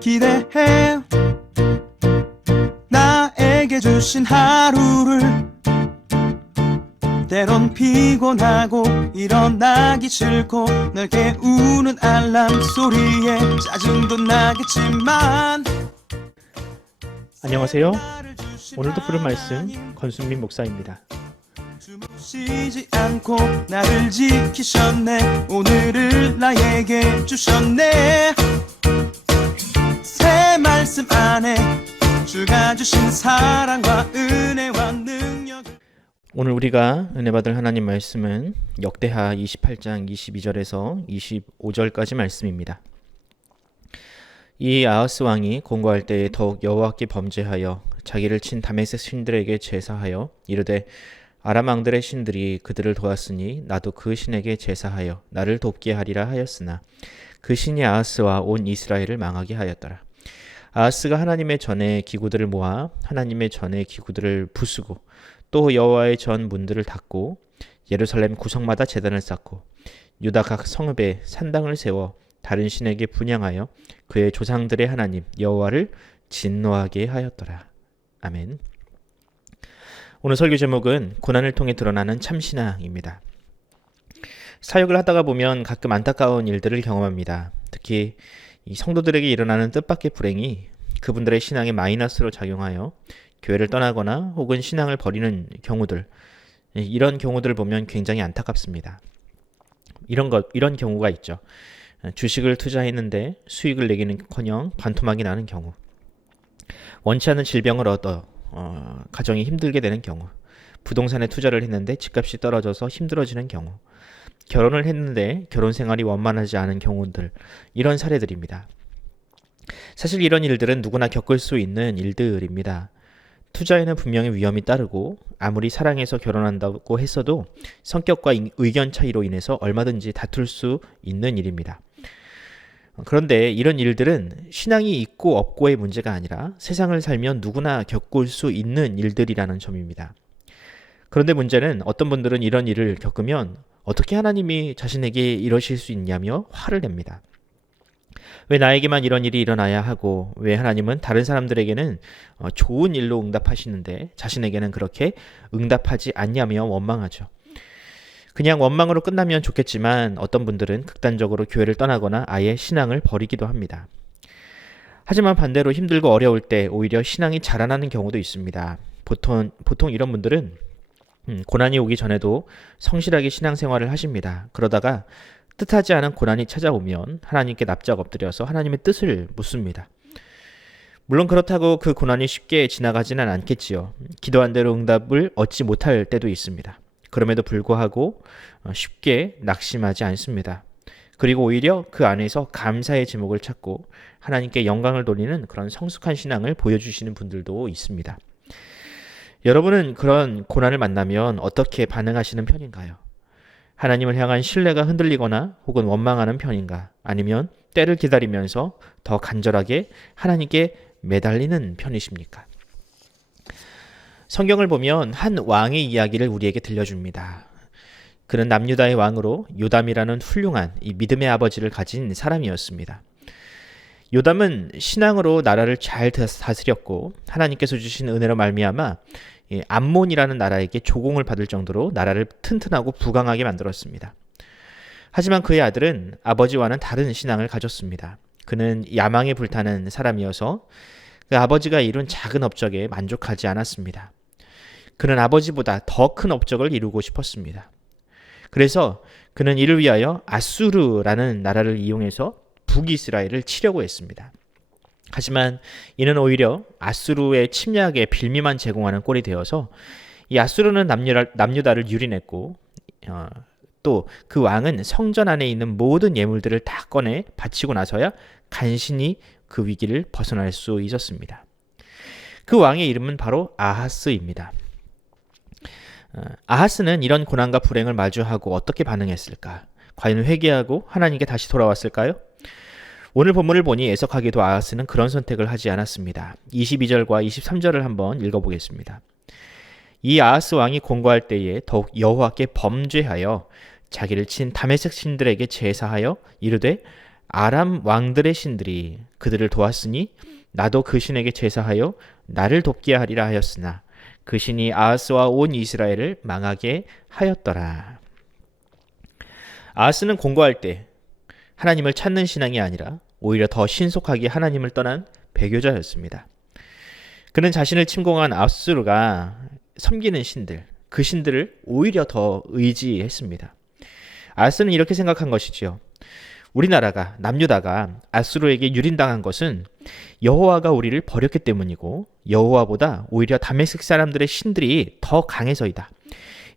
기대해. 나에게 주신 하루를 때론 피곤하고 일어나기 싫고 널 깨우는 알람 소리에 짜증도 나겠지만. 안녕하세요. 오늘도 부른 말씀 권순민 목사입니다. 쉬지 않고 나를 지키셨네. 오늘을 나에게 주셨네. 새 말씀 안에 주가 주신 사랑과 은혜와 능력. 오늘 우리가 은혜 받을 하나님 말씀은 역대하 28장 22절에서 25절까지 말씀입니다. 이 아하스 왕이 공고할 때에 더욱 여호와께 범죄하여 자기를 친 다메섹 신들에게 제사하여 이르되 아람 왕들의 신들이 그들을 도왔으니 나도 그 신에게 제사하여 나를 돕게 하리라 하였으나 그 신이 아하스와 온 이스라엘을 망하게 하였더라. 아하스가 하나님의 전에 기구들을 모아 하나님의 전에 기구들을 부수고 또 여호와의 전 문들을 닫고 예루살렘 구석마다 제단을 쌓고 유다 각 성읍에 산당을 세워 다른 신에게 분향하여 그의 조상들의 하나님 여호와를 진노하게 하였더라. 아멘. 오늘 설교 제목은 고난을 통해 드러나는 참신앙입니다. 사역을 하다가 보면 가끔 안타까운 일들을 경험합니다. 특히 이 성도들에게 일어나는 뜻밖의 불행이 그분들의 신앙에 마이너스로 작용하여 교회를 떠나거나 혹은 신앙을 버리는 경우들, 이런 경우들을 보면 굉장히 안타깝습니다. 이런 경우가 있죠. 주식을 투자했는데 수익을 내기는커녕 반토막이 나는 경우, 원치 않는 질병을 얻어 가정이 힘들게 되는 경우, 부동산에 투자를 했는데 집값이 떨어져서 힘들어지는 경우, 결혼을 했는데 결혼 생활이 원만하지 않은 경우들, 이런 사례들입니다. 사실 이런 일들은 누구나 겪을 수 있는 일들입니다. 투자에는 분명히 위험이 따르고 아무리 사랑해서 결혼한다고 했어도 성격과 의견 차이로 인해서 얼마든지 다툴 수 있는 일입니다. 그런데 이런 일들은 신앙이 있고 없고의 문제가 아니라 세상을 살면 누구나 겪을 수 있는 일들이라는 점입니다. 그런데 문제는 어떤 분들은 이런 일을 겪으면 어떻게 하나님이 자신에게 이러실 수 있냐며 화를 냅니다. 왜 나에게만 이런 일이 일어나야 하고 왜 하나님은 다른 사람들에게는 좋은 일로 응답하시는데 자신에게는 그렇게 응답하지 않냐며 원망하죠. 그냥 원망으로 끝나면 좋겠지만 어떤 분들은 극단적으로 교회를 떠나거나 아예 신앙을 버리기도 합니다. 하지만 반대로 힘들고 어려울 때 오히려 신앙이 자라나는 경우도 있습니다. 보통 이런 분들은 고난이 오기 전에도 성실하게 신앙생활을 하십니다. 그러다가 뜻하지 않은 고난이 찾아오면 하나님께 납작 엎드려서 하나님의 뜻을 묻습니다. 물론 그렇다고 그 고난이 쉽게 지나가지는 않겠지요. 기도한 대로 응답을 얻지 못할 때도 있습니다. 그럼에도 불구하고 쉽게 낙심하지 않습니다. 그리고 오히려 그 안에서 감사의 제목을 찾고 하나님께 영광을 돌리는 그런 성숙한 신앙을 보여주시는 분들도 있습니다. 여러분은 그런 고난을 만나면 어떻게 반응하시는 편인가요? 하나님을 향한 신뢰가 흔들리거나 혹은 원망하는 편인가? 아니면 때를 기다리면서 더 간절하게 하나님께 매달리는 편이십니까? 성경을 보면 한 왕의 이야기를 우리에게 들려줍니다. 그는 남유다의 왕으로 요담이라는 훌륭한 이 믿음의 아버지를 가진 사람이었습니다. 요담은 신앙으로 나라를 잘 다스렸고 하나님께서 주신 은혜로 말미암아 암몬이라는 나라에게 조공을 받을 정도로 나라를 튼튼하고 부강하게 만들었습니다. 하지만 그의 아들은 아버지와는 다른 신앙을 가졌습니다. 그는 야망에 불타는 사람이어서 그 아버지가 이룬 작은 업적에 만족하지 않았습니다. 그는 아버지보다 더 큰 업적을 이루고 싶었습니다. 그래서 그는 이를 위하여 아수르라는 나라를 이용해서 북이스라엘을 치려고 했습니다. 하지만 이는 오히려 아수르의 침략에 빌미만 제공하는 꼴이 되어서 이 아수르는 남유다를 유린했고 또 그 왕은 성전 안에 있는 모든 예물들을 다 꺼내 바치고 나서야 간신히 그 위기를 벗어날 수 있었습니다. 그 왕의 이름은 바로 아하스입니다. 아하스는 이런 고난과 불행을 마주하고 어떻게 반응했을까? 과연 회개하고 하나님께 다시 돌아왔을까요? 오늘 본문을 보니 애석하게도 아하스는 그런 선택을 하지 않았습니다. 22절과 23절을 한번 읽어보겠습니다. 이 아하스 왕이 공고할 때에 더욱 여호와께 범죄하여 자기를 친 다메섹 신들에게 제사하여 이르되 아람 왕들의 신들이 그들을 도왔으니 나도 그 신에게 제사하여 나를 돕게 하리라 하였으나 그 신이 아하스와 온 이스라엘을 망하게 하였더라. 아하스는 공고할 때 하나님을 찾는 신앙이 아니라 오히려 더 신속하게 하나님을 떠난 배교자였습니다. 그는 자신을 침공한 아수르가 섬기는 신들, 그 신들을 오히려 더 의지했습니다. 아하스는 이렇게 생각한 것이지요. 우리나라가 남유다가 아수르에게 유린당한 것은 여호와가 우리를 버렸기 때문이고 여호와보다 오히려 다메섹 사람들의 신들이 더 강해서이다.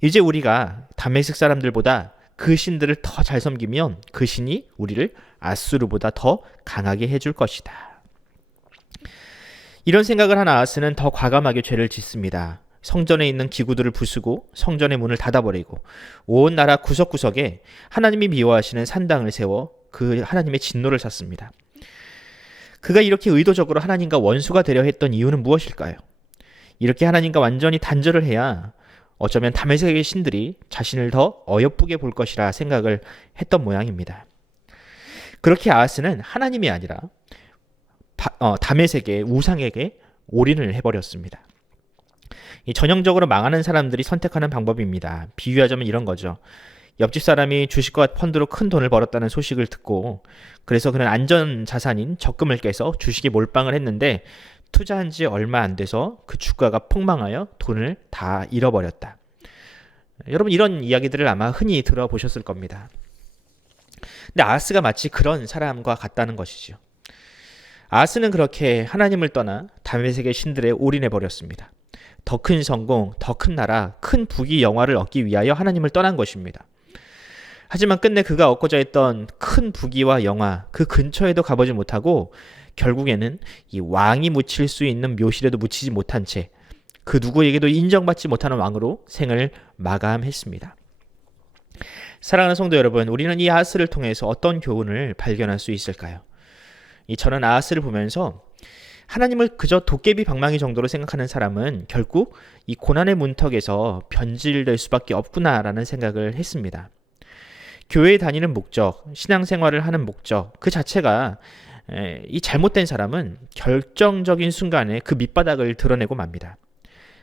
이제 우리가 다메섹 사람들보다 그 신들을 더 잘 섬기면 그 신이 우리를 아수르보다 더 강하게 해줄 것이다. 이런 생각을 한 아하스는 더 과감하게 죄를 짓습니다. 성전에 있는 기구들을 부수고 성전의 문을 닫아버리고 온 나라 구석구석에 하나님이 미워하시는 산당을 세워 그 하나님의 진노를 샀습니다. 그가 이렇게 의도적으로 하나님과 원수가 되려 했던 이유는 무엇일까요? 이렇게 하나님과 완전히 단절을 해야 어쩌면 다메섹의 신들이 자신을 더 어여쁘게 볼 것이라 생각을 했던 모양입니다. 그렇게 아하스는 하나님이 아니라 다메섹의 우상에게 올인을 해버렸습니다. 이 전형적으로 망하는 사람들이 선택하는 방법입니다. 비유하자면 이런 거죠. 옆집 사람이 주식과 펀드로 큰 돈을 벌었다는 소식을 듣고 그래서 그는 안전 자산인 적금을 깨서 주식에 몰빵을 했는데 투자한 지 얼마 안 돼서 그 주가가 폭망하여 돈을 다 잃어버렸다. 여러분 이런 이야기들을 아마 흔히 들어보셨을 겁니다. 근데 아하스가 마치 그런 사람과 같다는 것이죠. 아하스는 그렇게 하나님을 떠나 다메섹의 신들에 올인해 버렸습니다. 더 큰 성공, 더 큰 나라, 큰 부귀 영화를 얻기 위하여 하나님을 떠난 것입니다. 하지만 끝내 그가 얻고자 했던 큰 부귀와 영화 그 근처에도 가보지 못하고 결국에는 이 왕이 묻힐 수 있는 묘실에도 묻히지 못한 채 그 누구에게도 인정받지 못하는 왕으로 생을 마감했습니다. 사랑하는 성도 여러분, 우리는 이 아하스를 통해서 어떤 교훈을 발견할 수 있을까요? 저는 아하스를 보면서 하나님을 그저 도깨비 방망이 정도로 생각하는 사람은 결국 이 고난의 문턱에서 변질될 수밖에 없구나라는 생각을 했습니다. 교회에 다니는 목적, 신앙생활을 하는 목적 그 자체가 이 잘못된 사람은 결정적인 순간에 그 밑바닥을 드러내고 맙니다.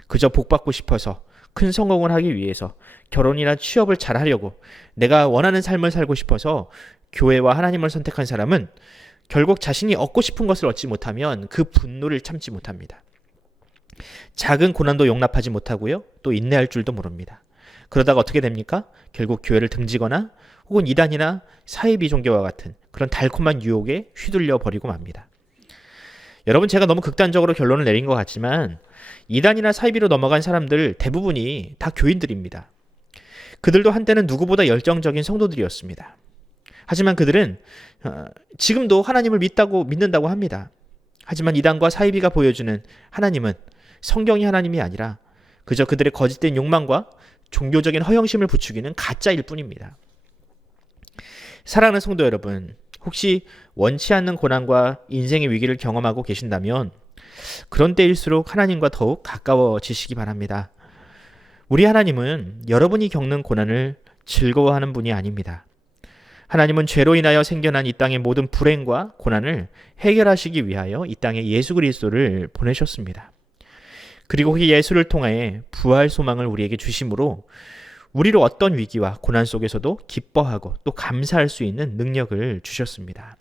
그저 복받고 싶어서 큰 성공을 하기 위해서 결혼이나 취업을 잘하려고 내가 원하는 삶을 살고 싶어서 교회와 하나님을 선택한 사람은 결국 자신이 얻고 싶은 것을 얻지 못하면 그 분노를 참지 못합니다. 작은 고난도 용납하지 못하고요. 또 인내할 줄도 모릅니다. 그러다가 어떻게 됩니까? 결국 교회를 등지거나 혹은 이단이나 사이비 종교와 같은 그런 달콤한 유혹에 휘둘려 버리고 맙니다. 여러분 제가 너무 극단적으로 결론을 내린 것 같지만 이단이나 사이비로 넘어간 사람들 대부분이 다 교인들입니다. 그들도 한때는 누구보다 열정적인 성도들이었습니다. 하지만 그들은 지금도 하나님을 믿는다고 합니다. 하지만 이단과 사이비가 보여주는 하나님은 성경이 하나님이 아니라 그저 그들의 거짓된 욕망과 종교적인 허영심을 부추기는 가짜일 뿐입니다. 사랑하는 성도 여러분, 혹시 원치 않는 고난과 인생의 위기를 경험하고 계신다면 그런 때일수록 하나님과 더욱 가까워지시기 바랍니다. 우리 하나님은 여러분이 겪는 고난을 즐거워하는 분이 아닙니다. 하나님은 죄로 인하여 생겨난 이 땅의 모든 불행과 고난을 해결하시기 위하여 이 땅에 예수 그리스도를 보내셨습니다. 그리고 그 예수를 통해 부활 소망을 우리에게 주심으로 우리로 어떤 위기와 고난 속에서도 기뻐하고 또 감사할 수 있는 능력을 주셨습니다.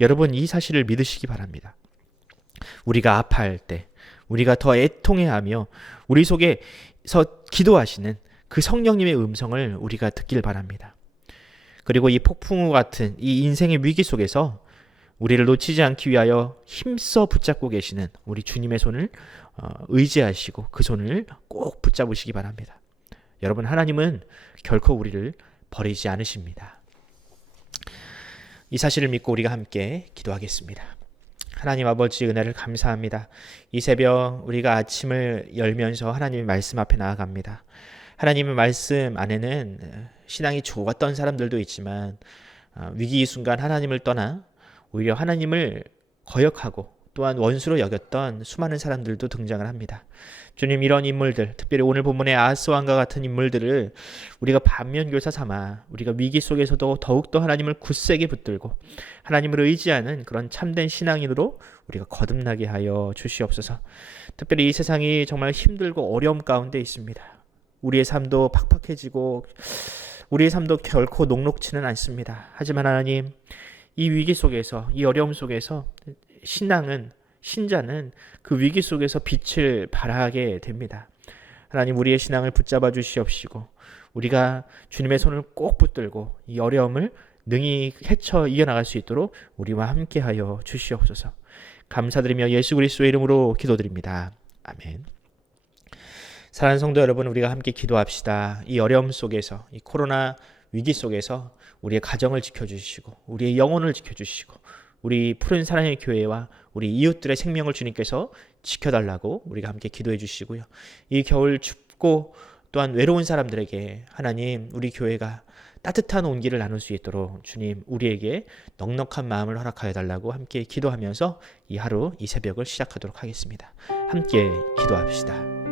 여러분 이 사실을 믿으시기 바랍니다. 우리가 아파할 때 우리가 더 애통해하며 우리 속에서 기도하시는 그 성령님의 음성을 우리가 듣길 바랍니다. 그리고 이 폭풍우 같은 이 인생의 위기 속에서 우리를 놓치지 않기 위하여 힘써 붙잡고 계시는 우리 주님의 손을 의지하시고 그 손을 꼭 붙잡으시기 바랍니다. 여러분 하나님은 결코 우리를 버리지 않으십니다. 이 사실을 믿고 우리가 함께 기도하겠습니다. 하나님 아버지 은혜를 감사합니다. 이 새벽 우리가 아침을 열면서 하나님의 말씀 앞에 나아갑니다. 하나님의 말씀 안에는 신앙이 좋았던 사람들도 있지만 위기 순간 하나님을 떠나 오히려 하나님을 거역하고 또한 원수로 여겼던 수많은 사람들도 등장을 합니다. 주님, 이런 인물들, 특별히 오늘 본문의 아하스 왕과 같은 인물들을 우리가 반면교사 삼아 우리가 위기 속에서도 더욱더 하나님을 굳세게 붙들고 하나님을 의지하는 그런 참된 신앙인으로 우리가 거듭나게 하여 주시옵소서. 특별히 이 세상이 정말 힘들고 어려움 가운데 있습니다. 우리의 삶도 팍팍해지고 우리의 삶도 결코 녹록지는 않습니다. 하지만 하나님, 이 위기 속에서, 이 어려움 속에서 신자는 그 위기 속에서 빛을 발하게 됩니다. 하나님, 우리의 신앙을 붙잡아 주시옵시고 우리가 주님의 손을 꼭 붙들고 이 어려움을 능히 헤쳐 이겨나갈 수 있도록 우리와 함께하여 주시옵소서. 감사드리며 예수 그리스도의 이름으로 기도드립니다. 아멘. 사랑하는 성도 여러분, 우리가 함께 기도합시다. 이 어려움 속에서, 이 코로나 위기 속에서 우리의 가정을 지켜주시고 우리의 영혼을 지켜주시고 우리 푸른 사랑의 교회와 우리 이웃들의 생명을 주님께서 지켜달라고 우리가 함께 기도해 주시고요. 이 겨울 춥고 또한 외로운 사람들에게 하나님, 우리 교회가 따뜻한 온기를 나눌 수 있도록 주님, 우리에게 넉넉한 마음을 허락하여 달라고 함께 기도하면서 이 하루, 이 새벽을 시작하도록 하겠습니다. 함께 기도합시다.